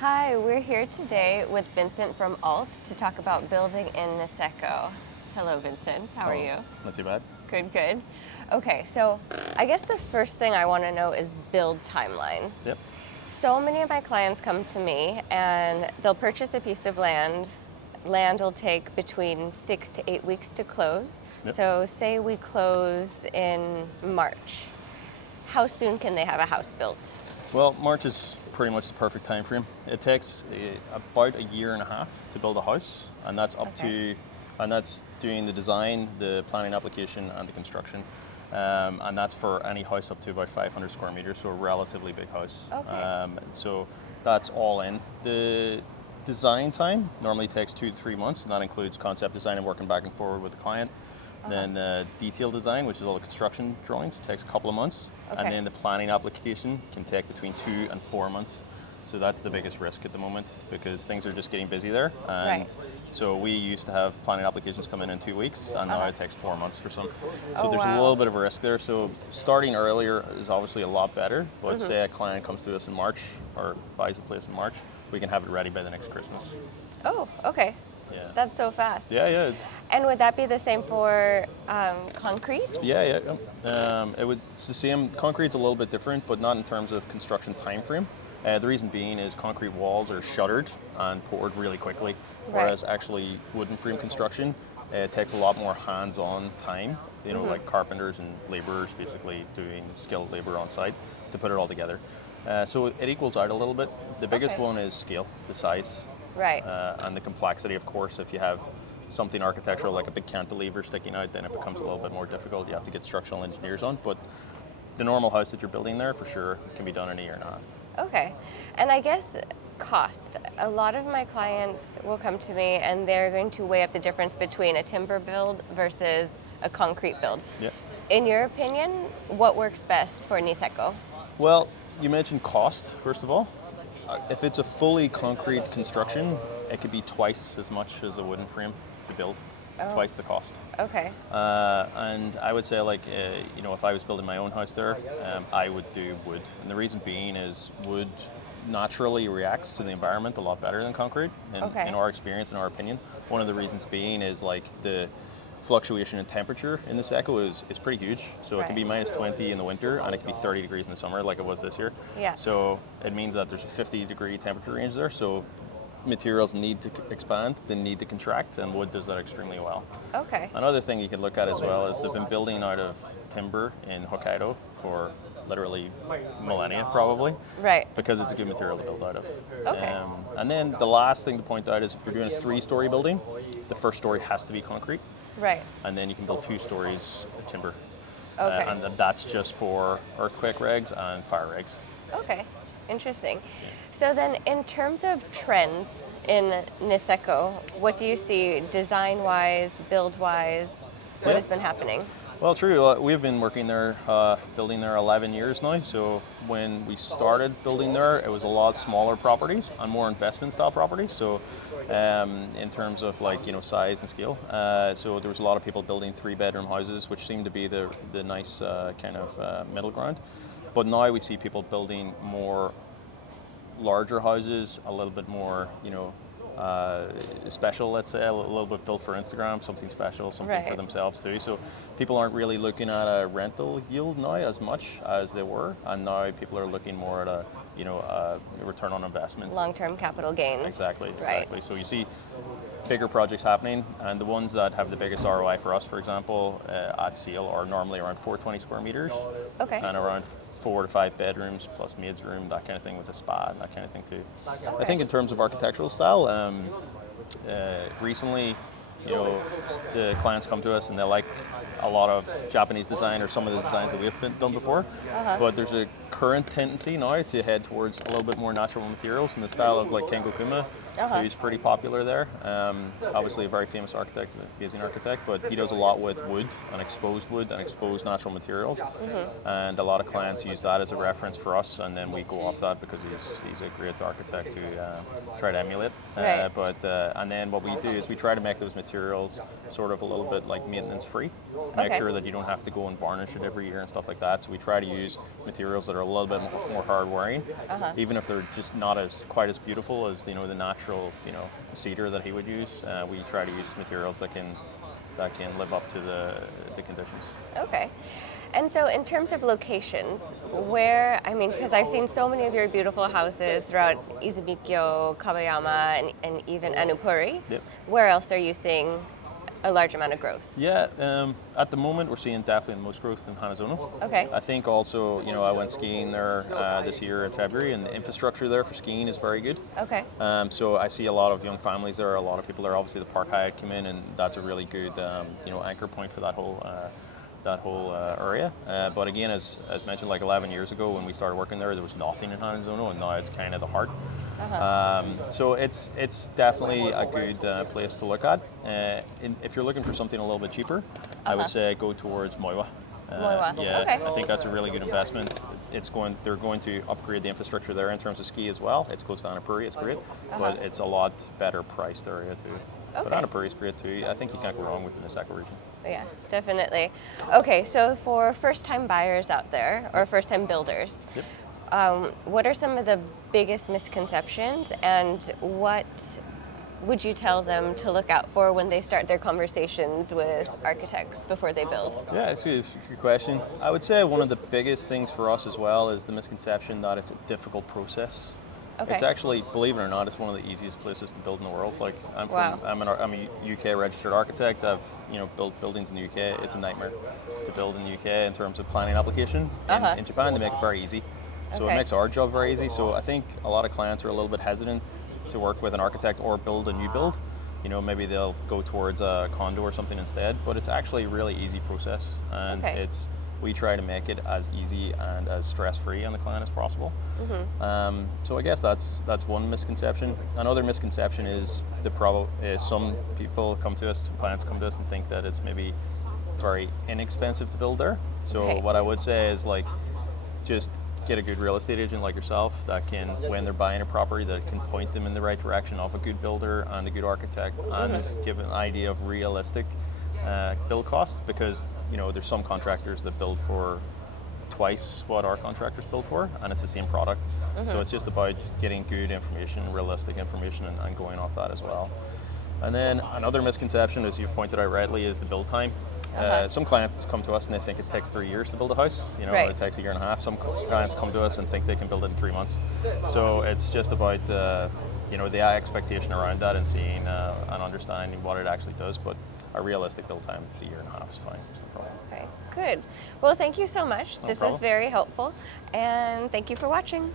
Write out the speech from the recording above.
Hi, we're here today with Vincent from Alt to talk about building in Niseko. Hello, Vincent. How are Oh, you? not too bad. Good, good. Okay, so I guess the first thing I want to know is build timeline. Yep. So many of my clients come to me and they'll purchase a piece of land. Land will take between 6 to 8 weeks to close. Yep. So, say we close in March. How soon can they have a house built? Well, March is pretty much the perfect time frame. It takes about a year and a half to build a house, and that's up Okay. to, and that's doing the design, the planning application, and the construction. And that's for any house up to about 500 square meters, so a relatively big house. Okay. So that's all in. The design time normally takes 2 to 3 months, and that includes concept design and working back and forward with the client. Then detail design, which is all the construction drawings, takes a couple of months. Okay. And then the planning application can take between 2 and 4 months. So that's the biggest risk at the moment because things are just getting busy there. And Right. so we used to have planning applications come in 2 weeks, and now it takes 4 months for some. So Oh, there's a wow. little bit of a risk there. So starting earlier is obviously a lot better. But say a client comes to us in March or buys a place in March, we can have it ready by the next Christmas. Oh, okay. Yeah. That's so fast. Yeah. And would that be the same for concrete? It's the same. Concrete's a little bit different, but not in terms of construction time frame. The reason being is concrete walls are shuttered and poured really quickly, whereas actually wooden frame construction, it takes a lot more hands-on time. Like carpenters and laborers basically doing skilled labor on site to put it all together. So it equals out a little bit. The biggest Okay. one is scale, the size. Right. And the complexity, of course. If you have something architectural like a big cantilever sticking out, then it becomes a little bit more difficult. You have to get structural engineers on, but the normal house that you're building there, for sure, can be done in a year and a half. Okay. And I guess cost. A lot of my clients will come to me and they're going to weigh up the difference between a timber build versus a concrete build. Yeah. In your opinion, what works best for Niseko? Well, you mentioned cost, first of all. If it's a fully concrete construction, it could be twice as much as a wooden frame to build, twice the cost. Okay. And I would say, if I was building my own house there, I would do wood. And the reason being is wood naturally reacts to the environment a lot better than concrete, in our experience, in our opinion. One of the reasons being is the fluctuation in temperature in Niseko is pretty huge. So it can be minus 20 in the winter and it can be 30 degrees in the summer like it was this year. Yeah. So it means that there's a 50-degree temperature range there. So materials need to expand, they need to contract, and wood does that extremely well. Okay. Another thing you can look at as well is they've been building out of timber in Hokkaido for literally millennia probably. Right. Because it's a good material to build out of. Okay. And then the last thing to point out is if you're doing a 3-story building, the first story has to be concrete. Right. And then you can build 2 stories timber. Okay. And that's just for earthquake regs and fire regs. Okay. Interesting. So then in terms of trends in Niseko, what do you see design-wise, build-wise? What has been happening? Well, true. We've been working there, building there 11 years now. So when we started building there, it was a lot smaller properties and more investment-style properties. So in terms of size and scale, so there was a lot of people building 3-bedroom houses, which seemed to be the nice kind of middle ground. But now we see people building more larger houses, a little bit more, special, let's say, a little bit built for Instagram, something special, something for themselves too. So people aren't really looking at a rental yield now as much as they were, and now people are looking more at a return on investment. Long-term capital gains. Exactly. Right. So you see bigger projects happening, and the ones that have the biggest ROI for us, for example, at sale are normally around 420 square meters. Okay. And around 4 to 5 bedrooms plus maid's room, that kind of thing, with a spa and that kind of thing too. Okay. I think in terms of architectural style, recently, the clients come to us and they like a lot of Japanese design or some of the designs that we've done before. But there's a current tendency now to head towards a little bit more natural materials in the style of Kengo Kuma, who's pretty popular there. Obviously a very famous architect, amazing architect, but he does a lot with wood and exposed natural materials. And a lot of clients use that as a reference for us, and then we go off that because he's a great architect to try to emulate. And then what we do is we try to make those materials sort of a little bit like maintenance free. make Okay. sure that you don't have to go and varnish it every year and stuff like that. So we try to use materials that are a little bit more hard wearing, even if they're just not as quite as beautiful as the natural cedar that he would use. We try to use materials that can live up to the conditions. Okay. And so, in terms of locations, where, I mean, because I've seen so many of your beautiful houses throughout Izumikyo, Kabayama, and even Anupuri, Yep. where else are you seeing a large amount of growth? Yeah, at the moment we're seeing definitely the most growth in Hanazono. Okay. I think also, I went skiing there this year in February, and the infrastructure there for skiing is very good. Okay. So I see a lot of young families there, a lot of people there. Obviously, the Park Hyatt came in, and that's a really good, anchor point for that whole area. But again, as mentioned, like 11 years ago when we started working there was nothing in Hanazono, and now it's kind of the heart. So it's definitely a good place to look at. If you're looking for something a little bit cheaper, I would say go towards Moiwa. Moiwa. Yeah, Okay. I think that's a really good investment. They're going to upgrade the infrastructure there in terms of ski as well. It's close to Anupuri, it's great, but it's a lot better priced area too. But Okay. Anupuri is great too. I think you can't go wrong with the Niseko region. Yeah, definitely. Okay, so for first-time buyers out there, or first-time builders, Yep. what are some of the biggest misconceptions, and what would you tell them to look out for when they start their conversations with architects before they build? Yeah, it's a good question. I would say one of the biggest things for us as well is the misconception that it's a difficult process. Okay. It's actually, believe it or not, it's one of the easiest places to build in the world. Like I'm Wow. I'm a UK registered architect. I've built buildings in the UK. It's a nightmare to build in the UK in terms of planning application. In Japan, they make it very easy, so Okay. it makes our job very easy. So I think a lot of clients are a little bit hesitant to work with an architect or build a new build. Maybe they'll go towards a condo or something instead. But it's actually a really easy process, and Okay. we try to make it as easy and as stress-free on the client as possible. So I guess that's one misconception. Another misconception is some people come to us, some clients come to us and think that it's maybe very inexpensive to build there. So Right. what I would say is just get a good real estate agent like yourself that can, when they're buying a property, that can point them in the right direction of a good builder and a good architect, and give an idea of realistic build cost, because there's some contractors that build for twice what our contractors build for, and it's the same product. So it's just about getting good information, realistic information, and going off that as well. And then another misconception, as you've pointed out rightly, is the build time. Some clients come to us and they think it takes 3 years to build a house. Right. It takes a year and a half. Some clients come to us and think they can build it in 3 months. So it's just about the expectation around that, and seeing and understanding what it actually does. But a realistic build time is a year and a half is fine. It's no problem. Okay, good. Well, thank you so much. No This problem. was very helpful, and thank you for watching.